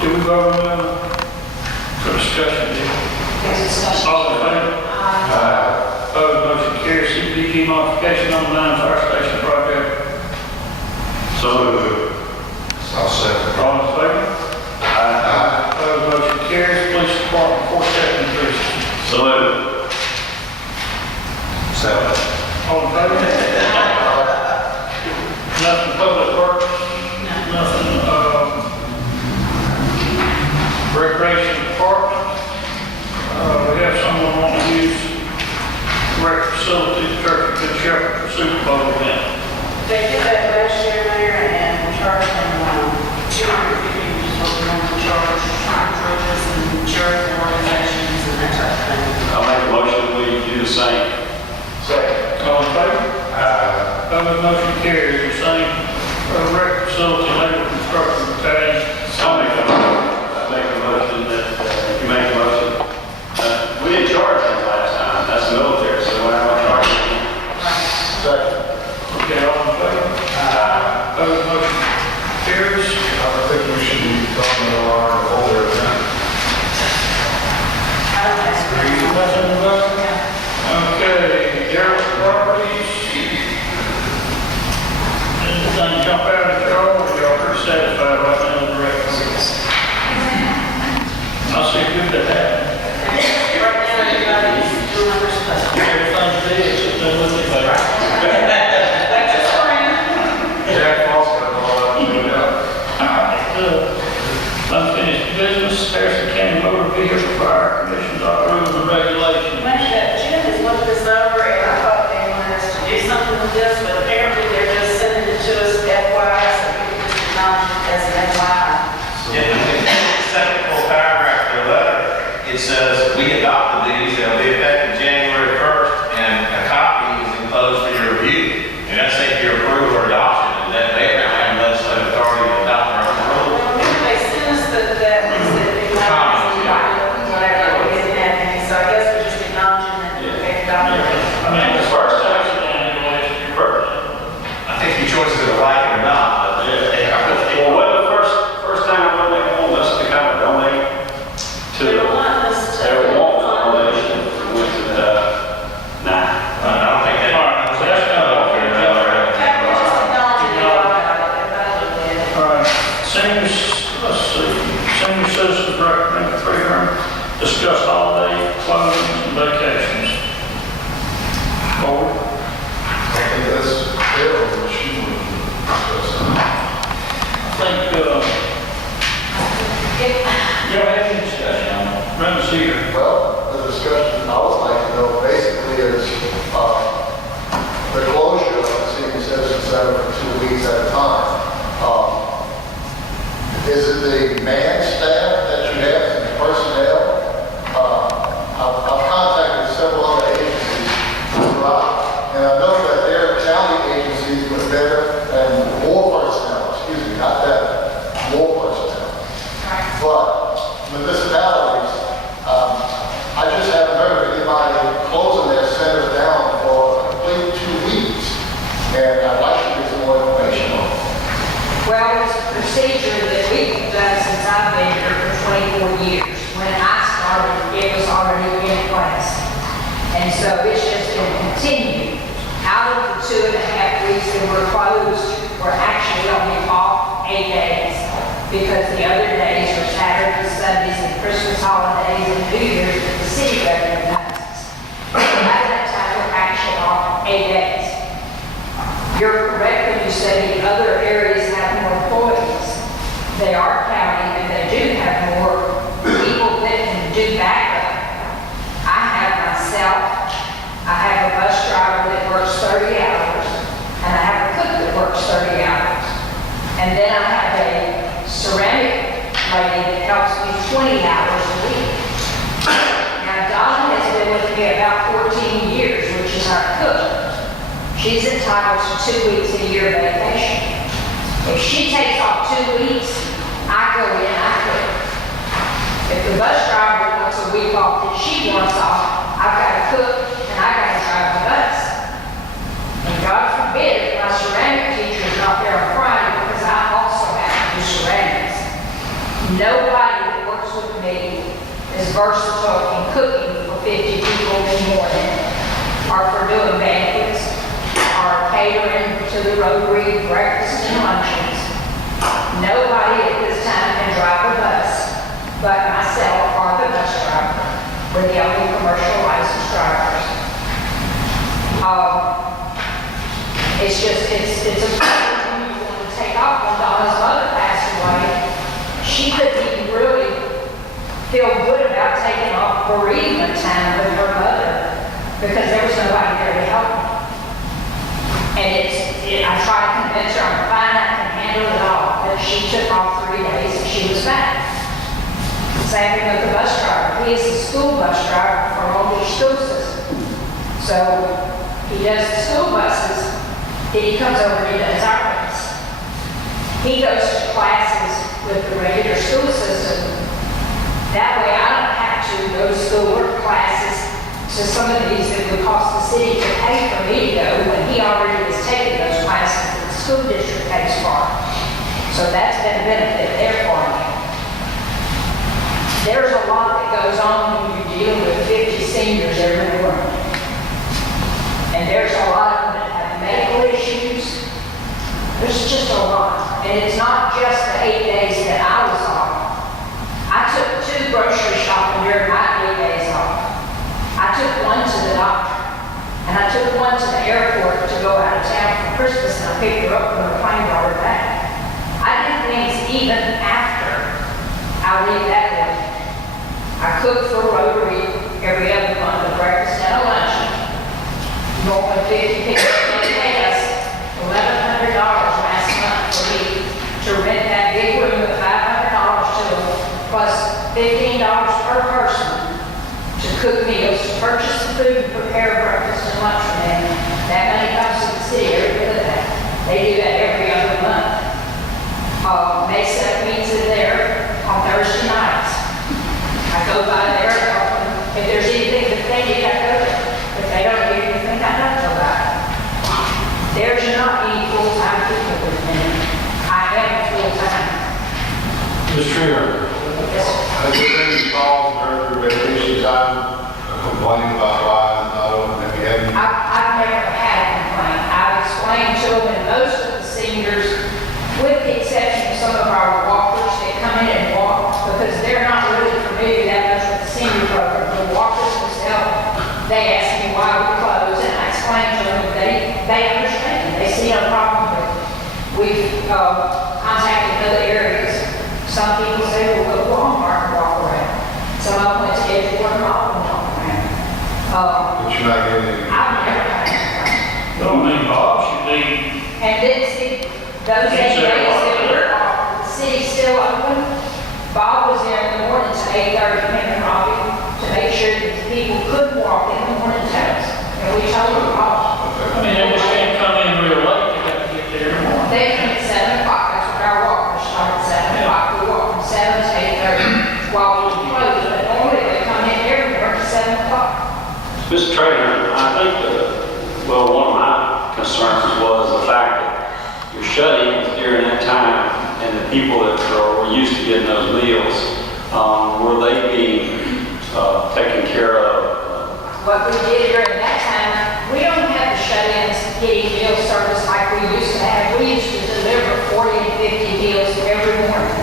Do we vote on for discussion? There's discussion. All in favor? Opposed, motion carries. CDBG modification on the 9 fire station project. So moved. I'll second. All in favor? Opposed, motion carries. Police department 4 step increase. So moved. Second. All in favor? Nothing public works? Nothing, recreation department. We have someone want to use rec facility, Turkey Good Shepherd for Super Bowl event. They did that last year, Mayor, and we charged them $250 for the charge, churches and church organizations and that type of thing. I'll make a motion we do the same. Second. All in favor? Opposed, motion carries. The same rec facility, labor construction battalion. I'll make a motion that, you make a motion. We didn't charge them last time, that's military, so why am I charging them? Second. Okay, all in favor? Opposed, motion carries. I think we should be talking about our older event. I don't ask for it. Nothing about it? Okay, Gerald Properties. Anything jump out at y'all, or y'all pretty satisfied right now with the rec? I see good to have. Right now, everybody's doing their stuff. Everything's big, so they look at that. That's just fine. Jack Foss got all that figured out. Unfinished business, Harrison County Motor Vehicle Fire Commission's rules and regulations. Jim has looked this over, and I thought they wanted us to do something with this, but apparently they're just sending it to us FYI, so we can just acknowledge it as an FYI. Yeah, the second full paragraph of the letter, it says, we adopted these, they'll be effective January 1st, and a copy is enclosed for your review. And that's if you're approved or adoption, and that they apparently have legislative authority to adopt our own rules. Remember, they sent us that was the whatever, we didn't have any, so I guess we're just acknowledging that they've adopted it. I mean, the first time you down in your birthday. I think your choice is to like it or not, but Well, what the first time when they want us to kind of donate to, They don't want us to. they want the donation, went to the, nah. I don't think that. All right, so that's kind of okay. Yeah, we're just acknowledging it, I looked at it. All right, seniors, let's see, senior citizens recommend discuss holiday closings and vacations. Board? I think that's Carol, what she would discuss. I think, you have any discussion on it? Runs here. Well, the discussion I would like to know basically is the closure of the senior citizen center for 2 weeks at a time. Is it the man staff that you have and the personnel? I've contacted several other agencies throughout, and I know that their county agencies were better and more personnel, excuse me, not better, more personnel. But municipalities, I just haven't heard of anybody closing their centers down for a complete 2 weeks. And I'd like to get some more information on it. Well, it's a procedure that we've done since I've been here for 24 years. When I started, it was already in place. And so it's just been continued. Out of the 2.5 weeks that were closed, we're actually only off 8 days because the other days are Saturdays, Sundays, and Christmas holidays and New Year's that the city recognizes. So at that time, we're actually off 8 days. You're correct when you say the other areas have more employees. They are county and they do have more people that can do backup. I have myself, I have a bus driver that works 30 hours, and I have a cook that works 30 hours. And then I have a ceramic lady that helps me 20 hours a week. Now Donna has been with me about 14 years, which is our cook. She's entitled to 2 weeks a year vacation. If she takes off 2 weeks, I go in, I cook. If the bus driver wants a week off that she wants off, I've got to cook and I got to drive the bus. And God forbid if my ceramic teacher is not there on Friday because I also have to do ceramics. Nobody that works with me is versatile in cooking for 50 people in the morning, or for doing banquets, or catering to the Rotary breakfast and luncheons. Nobody at this time can drive a bus but myself or the bus driver. We're the only commercial licensed drivers. It's a problem when you want to take off. When Donna's mother passed away, she couldn't even really feel good about taking off bereavement time with her mother because there was nobody there to help her. And I tried to convince her I'm fine, I can handle it all. But she took off 3 days and she was back. Same thing with the bus driver. He is the school bus driver for Old Beach School System. So he does the school buses, then he comes over and he does our bus. He goes to classes with the regular school system. That way I don't have to go to school or classes to some of these that would cost the city to pay for me to go when he already was taking those classes that the school district pays for. So that's been a benefit there for me. There's a lot that goes on when you deal with 50 seniors every morning. And there's a lot of them that have medical issues. There's just a lot. And it's not just the 8 days that I was off. I took 2 grocery shopping during my 8 days off. I took one to the doctor. And I took one to the airport to go out of town for Christmas, and I picked her up when the plane brought her back. I do things even after I leave that way. I cook for Rotary every other month, a breakfast and a lunch. Normally 50 people, they paid us $1,100 last month for me to rent that big room at $500 to them, plus $15 per person to cook meals, to purchase the food, and prepare breakfast and lunch for them. That money comes to the city every bit of that. They do that every other month. They set up pizza there on Thursday nights. I go by there and help them. If there's anything that they need, I go there. If they don't need anything, I don't go by. There's not any full-time people with me. I am full-time. Mr. Chair, Yes, has there been any calls during your vacation time complaining about why it's not open? Have you had any? I've never had a complaint. I've explained to them, and most of the seniors, with the exception of some of our walkers that come in and walk, because they're not really familiar that much with the senior program. The walkers themselves, they ask me why we close, and I explain to them that they understand. They see no problem with it. We've contacted other areas. Some people say, we'll go to Walmart and walk around. Some of them went to Edgewater Mall and walk around. But you're not getting any? I've never had a complaint. Don't mean Bob should be, And then see, those 8 days that we're off, the city's still open. Bob was there in the morning to 8:30, him and Robbie, to make sure that the people could walk in the morning times. And we told them all. I mean, they just can't come in real late, they got to get there in the morning. They come at 7 o'clock, that's what our walkers start at 7 o'clock. We walk from 7 to 8:30 while we close, but normally they come in everywhere at 7 o'clock. Mr. Trainer, I think one of my concerns was the fact that you're shut-ins during that time, and the people that were used to getting those meals, were they being taken care of? What we did during that time, we don't have the shut-ins getting meal service like we used to have. We used to deliver 40 and 50 meals every morning.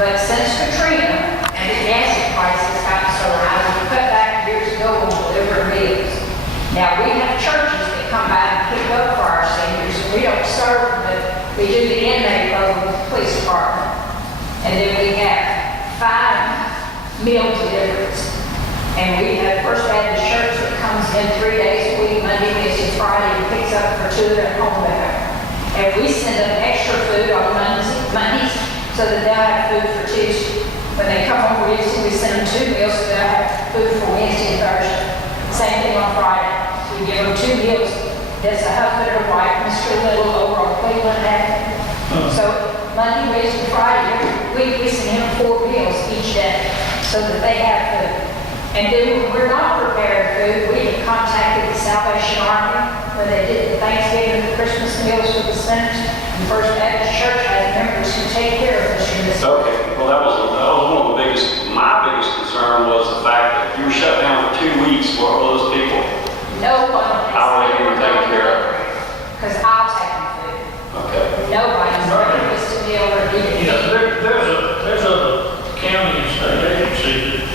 But since Katrina and the gas prices got so high, we cut back years ago on delivering meals. Now, we have churches that come by and pick up for our seniors, and we don't serve them, but we do the inmate program with the police department. And then we have 5 meal deliveries. And we have First Baptist Church that comes in 3 days a week, Monday, Wednesday, Friday, and picks up for 2 of their home back. And we send them extra food on Mondays so that they'll have food for Tuesday. When they come on Wednesday, we send them 2 meals so they'll have food for Wednesday and Thursday. Same thing on Friday. We give them 2 meals. There's a husband or wife, Mr. Little, over on Cleveland Avenue. So Monday, Wednesday, Friday, every week we send him 4 meals each day so that they have food. And then when we're not preparing food, we have contacted the Salvation Army when they did the Thanksgiving and the Christmas meals for the centers. And First Baptist Church has members who take care of us in this. Okay, well, that was nobody's ever missed a meal or needed You know, to. there's other county and state agencies that,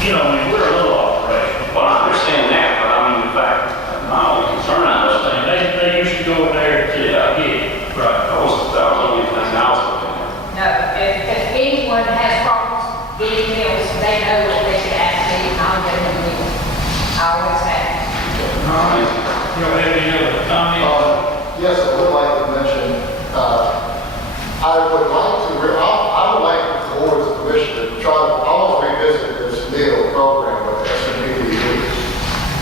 you know, I mean, we're a little operational. Well, I understand that, but I mean, in fact, my only concern I I was, understand, they used to go in there to get it. Right. that was the only thing I was looking at. No, if anyone has problems getting meals, they know that they can ask me, and I'll get them a meal. I always have. All right. You know, any other comments? Yes, I would like to mention, I would like the board's permission to try to, I want to revisit this meal program with SMPDD.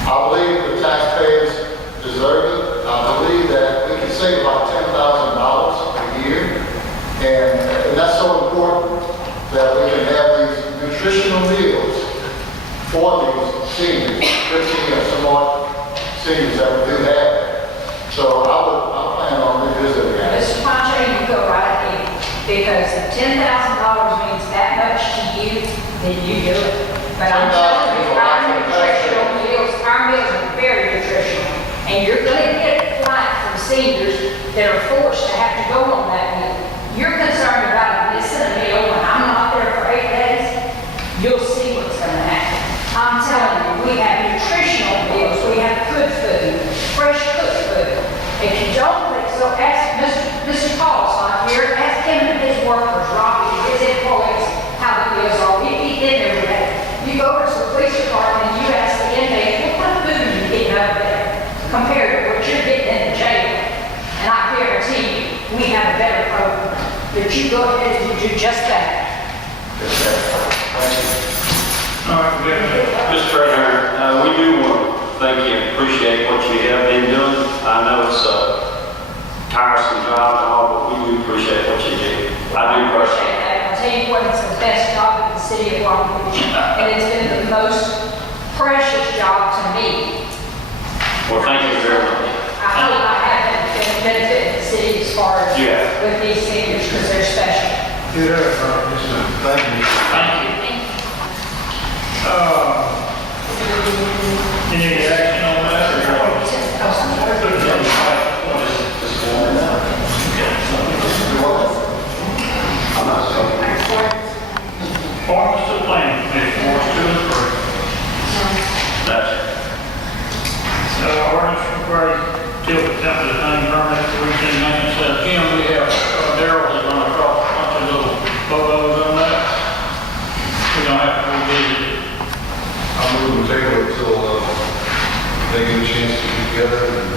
I believe the taxpayers deserve it. I believe that we can save about $10,000 a year. And that's so important that we can have these nutritional meals for these seniors, 15 or some odd seniors that we do have. So I plan on revisiting that. Mr. Poncho, you go right in, because if $10,000 means that much to you, then you do it. But I'm telling you, our nutritional meals are very nutritional. And you're gonna get a flight from seniors that are forced to have to go on that meal. You're concerned about missing a meal when I'm not there for 8 days, you'll see what's gonna happen. I'm telling you, we have nutritional meals, we have good food, fresh cooked food. If you don't think so, ask Mr. Paul's not here, ask him and his workers, Robbie, his employees, how the meals are. We eat in every day. You go to the police department and you ask the inmate, what kind of food are you getting out of there compared to what you're getting in the jail? And I guarantee you, we have a better program. But you go ahead and do just that. All right, we got that. Mr. Treasurer, we do want to thank you and appreciate what you have been doing. I know it's a tiresome job and all, but we do appreciate what you do. I do appreciate it. I'll tell you what, it's the best job in the city of Long Beach. And it's been the most precious job to me. Well, thank you very much. I hope I haven't been benefiting the city as far as Yeah. with these seniors, because they're special. Thank you. Thank you. Any action on that? Put it on the site. I'm not sorry. Appointments to the planning commission, wards 2 and 3. That's it. Ordinance requiring Tilton County to name permits for routine maintenance. Jim, we have Darrell has run across a bunch of little photos on that. We're gonna have to revisit it. I'm moving the table until they get a chance to get together and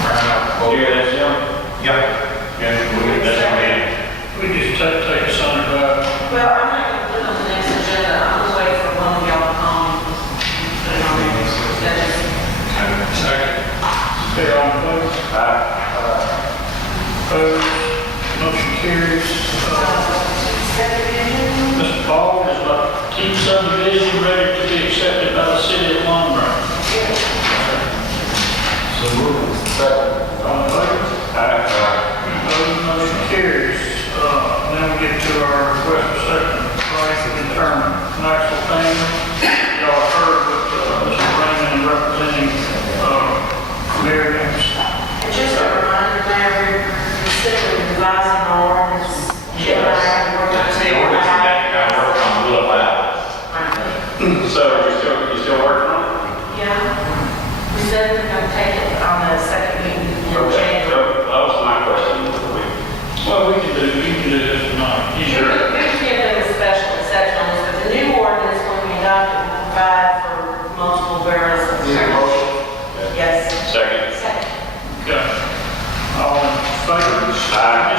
iron out the You hear that, Jim? Yep. Yeah, that's what I We just take a Sunday drive. Well, I'm not gonna put it on the next agenda, I'm gonna wait for one of y'all to come. Put it on the next agenda. Second. Stay on, please. Opposed? Motion carries. Mr. Paul is about team subdivision ready to be accepted by the city of Long Branch. So moving. Second. All in favor? Opposed? Motion carries. Now we get to our request for second right of interment. Maxwell family, y'all heard what Mr. Raymond representing Mary Ann. And just a reminder, Mayor, we're still revising our ordinance. Jim and I have worked on The ordinance that you got to work on a little while. So you still working on it? Yeah. We said we're gonna take it on the second meeting in Okay, January. that was my question. Well, you can do this tonight. You sure? We can give them a special exception on this, but the new ordinance, when we adopt it, will provide for multiple barrels of Need a motion? Yes. Second. Second. Okay. All in favor? Aye.